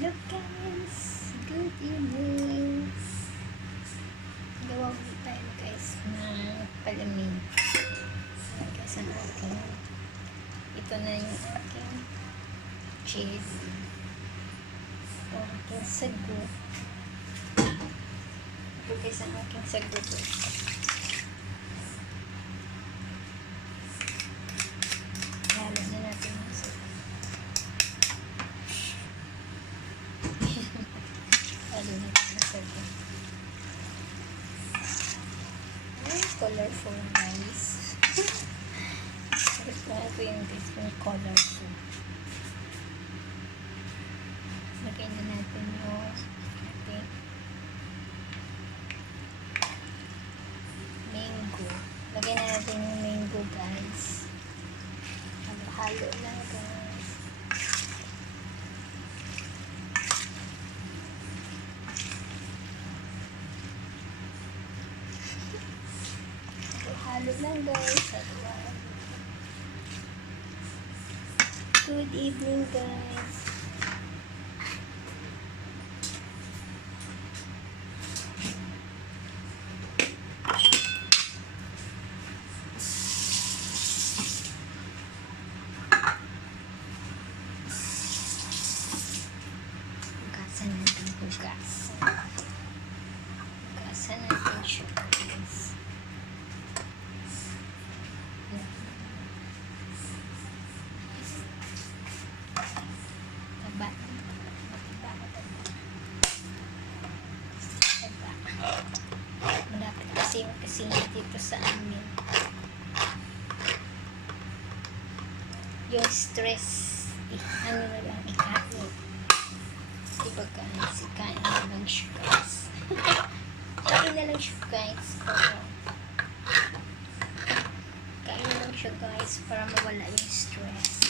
Look guys, good evening. Gawa ulit tayo guys ng palamig. Guys, ang aking ito na yung aking cheese. Ang aking sago. Ito guys ang aking sago guys. Lalo na natin yung sago. Lalo natin yung sago. Colorful guys. Gusto ko yung colorful. Lagay na natin yung ating mango. Lagay na natin yung mango guys. Halo lang guys. Halo lang guys. Good evening guys. Hugasan natin hugasan. Hugasan natin siya guys. Malapit kasi dito sa amin yung stress ano na lang ikain diba guys, ikain na lang siya guys. Kain na lang siya guys kain na lang siya guys para mawala yung stress.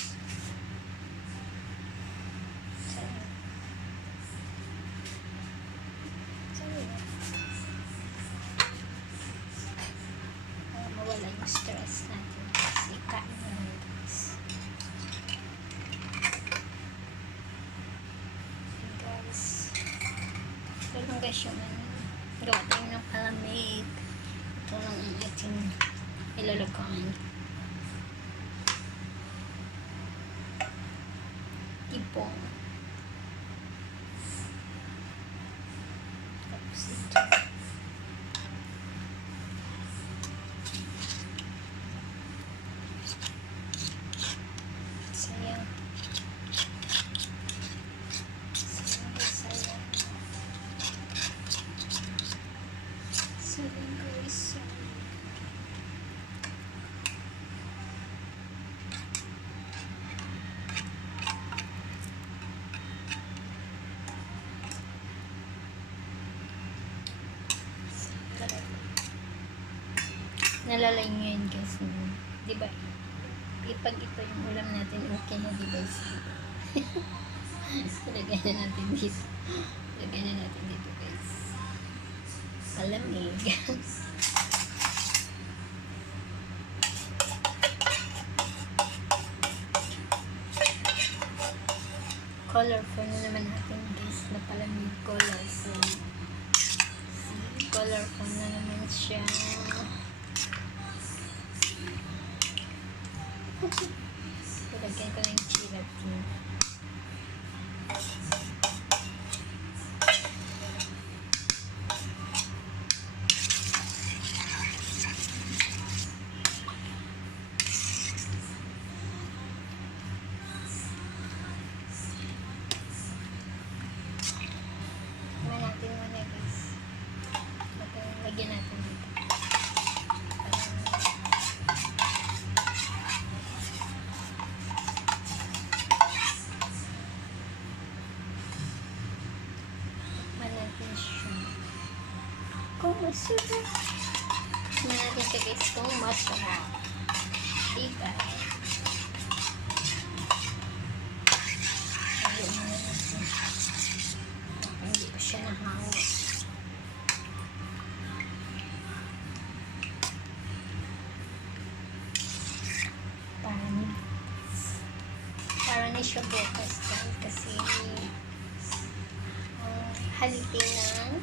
Mawala yung stress natin kasi kain na lang guys. And guys, ganun guys yung gawa tayo ng palamig. Ito lang ang ating ilalagay. Tipong. Tapos ito. Sayang. Sayang guys. Nalalay nyo yan guys. Diba? Pag ito yung ulam natin, okay na diba? Lagay na natin dito. Lagay na natin dito guys. Palamig. Colorful na naman natin guys na palamig. Colorful. Colorful na naman siya. Lagyan ko ng gelatin. Natin muna guys. Lagyan natin dito. Natin siya kung masarap. Tikman natin siya guys kung masarap. Diba? Hindi ko siya nahawa. Para ni siya bukas kasi halipin ng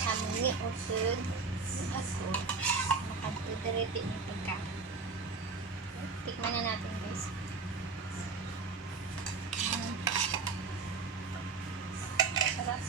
hamon ni usod ako makapagdirete ng pagkain. Tikman na natin guys. Sarap.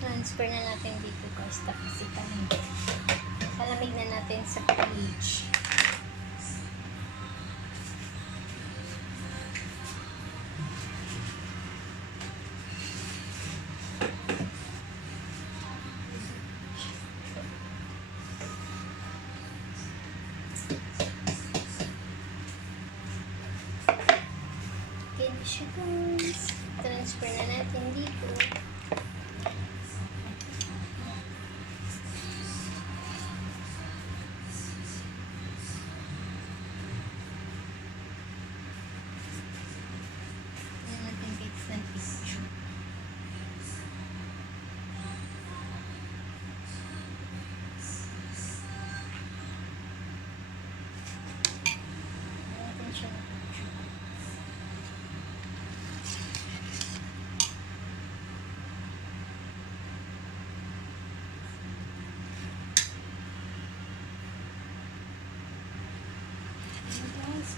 Transfer na natin dito guys, tapos palamig na natin sa fridge. Okay na siya guys, transfer na natin dito.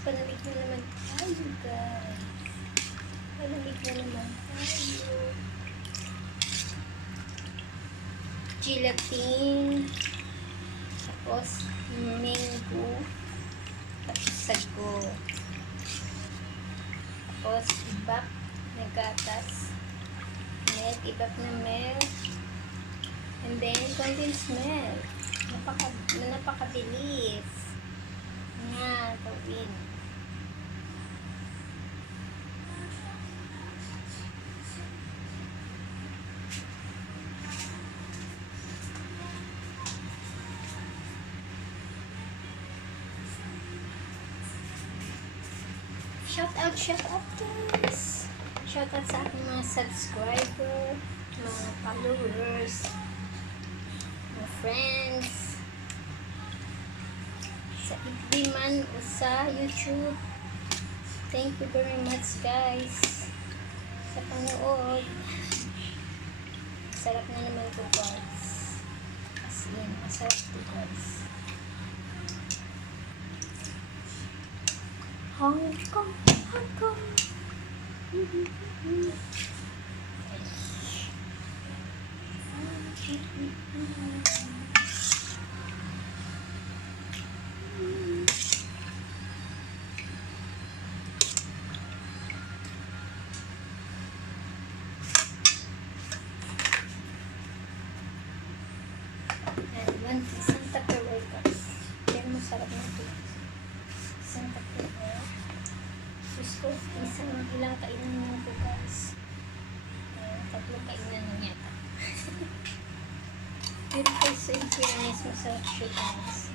Palamig na naman tayo guys. Palamig na naman tayo. Gelatin. Tapos mango. Tapos sago. Tapos ibak na gatas. Milk, ibak na milk. And then condensed milk. Napakabilis. Nga, gawin. Shout out guys. Shout out sa aking mga subscriber, mga followers, mga friends, sa FB man o sa YouTube. Thank you very much guys sa panood. Sarap na naman ito guys. As in, masarap ito guys. Hong Kong, Hong Kong. Isang Tupperware guys. Pero masarap na ito. Isang Tupperware. Gusto isang ilang kainan na ito guys. Tatlong kainan na yata. Pero guys, sa fairness, masarap siya guys.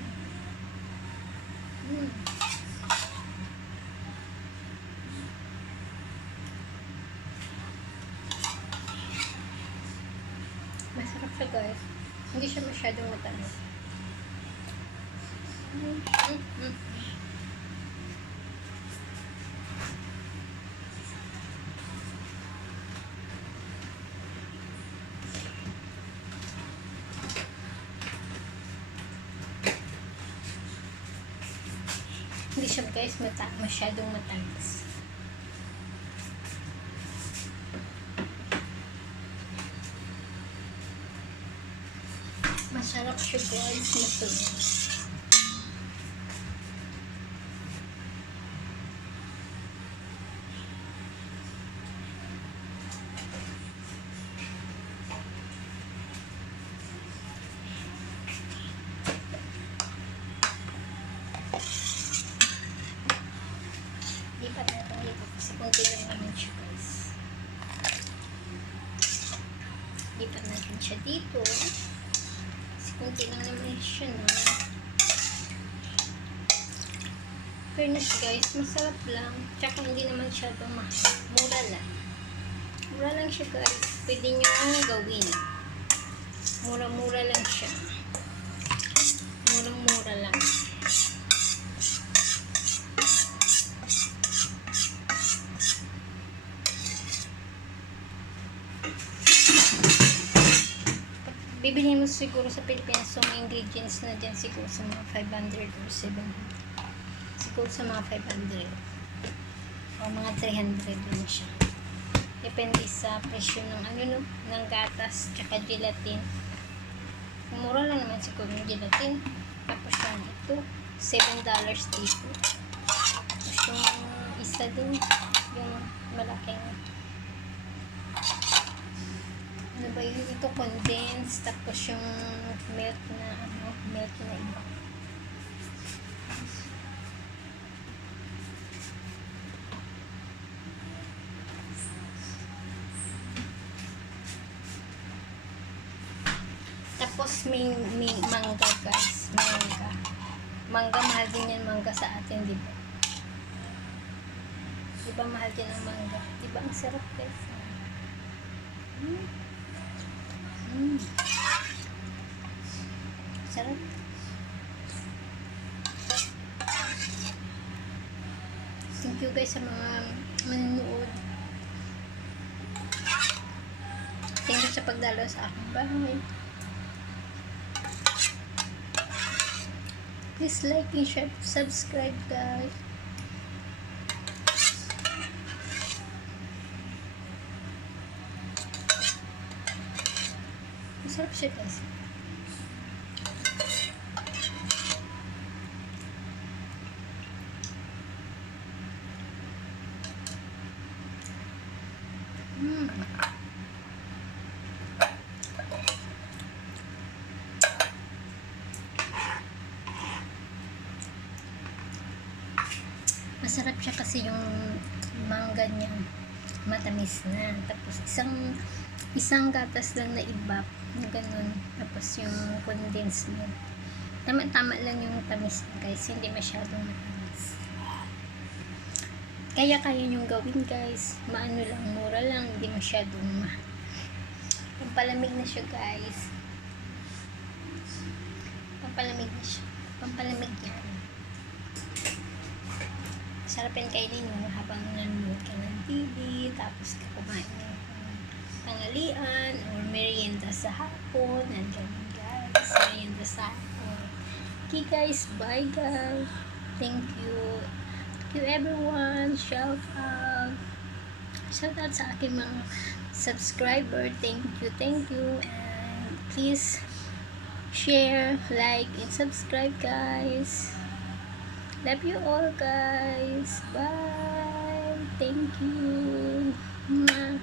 Masarap siya guys. Hindi siya masyadong matamis. Hindi siya guys masyadong matamis. Masarap siya guys, masunog. Lipat na ito kasi kunti lang naman siya guys. Lipat natin siya dito. Kasi kunti lang naman siya na. Fairness guys, masarap lang. Tsaka hindi naman siya mahal. Mura lang. Mura lang siya guys. Pwede nyo gawin. Mura-mura lang siya. Murang-mura lang. Bibilihin mo siguro sa Pilipinas so may ingredients na dyan siguro sa mga 500 or 700. Siguro sa mga 500 o mga 300 din siya. Depende sa presyo ng ng gatas tsaka gelatin. Mura lang naman siguro yung gelatin. Tapos yan ito, $7 dito. Tapos yung isa din, yung malaking ano ba yun? Ito condensed. Tapos yung milk na milk na iba. Tapos may mangga guys. Mangga mahal din yan mangga sa atin, di ba? Di ba mahal din ang mangga? Di ba ang sarap guys? Sarap. Thank you guys sa mga manonood. Thank you sa pagdalo sa aking bahay. Please like and share, subscribe guys. Masarap siya guys. Masarap siya kasi yung mangga niya matamis na. Tapos isang gatas lang na ibap na ganun. Tapos yung condensed milk. Tama-tama lang yung tamis niya guys. Hindi masyadong matamis. Kaya niyong gawin guys. Maano lang, mura lang. Hindi masyadong mahal. Pampalamig na siya guys. Pampalamig na siya. Pampalamig yan. Sarapin kainin mo habang nanonood ka ng TV, tapos kumain ng tanghalian or merienda sa hapon. Nandiyan guys, merienda sa hapon. Okay guys, bye guys. Thank you. Thank you everyone. Shout out. Shout out sa aking mga subscriber. Thank you. And please share, like, and subscribe guys. Love you all guys. Bye. Thank you. Mwah.